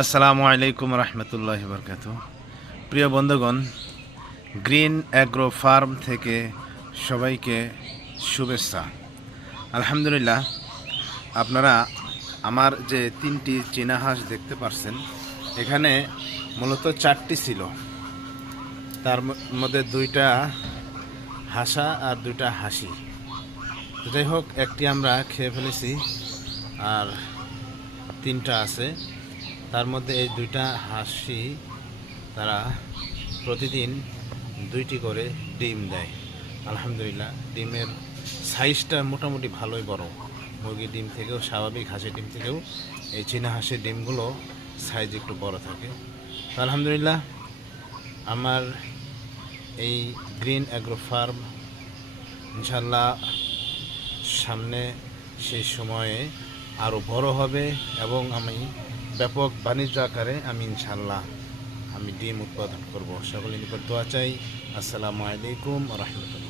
আসসালামু আলাইকুম রহমতুল্লাহি বরকাতুহ। প্রিয় বন্ধুগণ, গ্রিন অ্যাগ্রো ফার্ম থেকে সবাইকে শুভেচ্ছা। আলহামদুলিল্লাহ, আপনারা আমার যে 3টি চীনা হাঁস দেখতে পাচ্ছেন, এখানে মূলত 4টি ছিল। তার মধ্যে 2টা হাসা আর 2টা হাসি। যাই হোক, একটি আমরা খেয়ে ফেলেছি আর 3টা আছে। তার মধ্যে এই 2টা হাসি তারা প্রতিদিন 2টি করে ডিম দেয়। আলহামদুলিল্লাহ, ডিমের সাইজটা মোটামুটি ভালোই বড়। মুরগির ডিম থেকেও, স্বাভাবিক হাঁসের ডিম থেকেও এই চীনা হাঁসের ডিমগুলো সাইজ একটু বড় থাকে। তো আলহামদুলিল্লাহ, আমার এই গ্রিন অ্যাগ্রো ফার্ম ইনশাল্লাহ সামনে সেই সময়ে আরও বড় হবে এবং আমি ব্যাপক বাণিজ্য আকারে ইনশাল্লাহ ডিম উৎপাদন করব। সকলের নিকট দোয়া চাই। আসসালামু আলাইকুম রহমতুল্লাহ।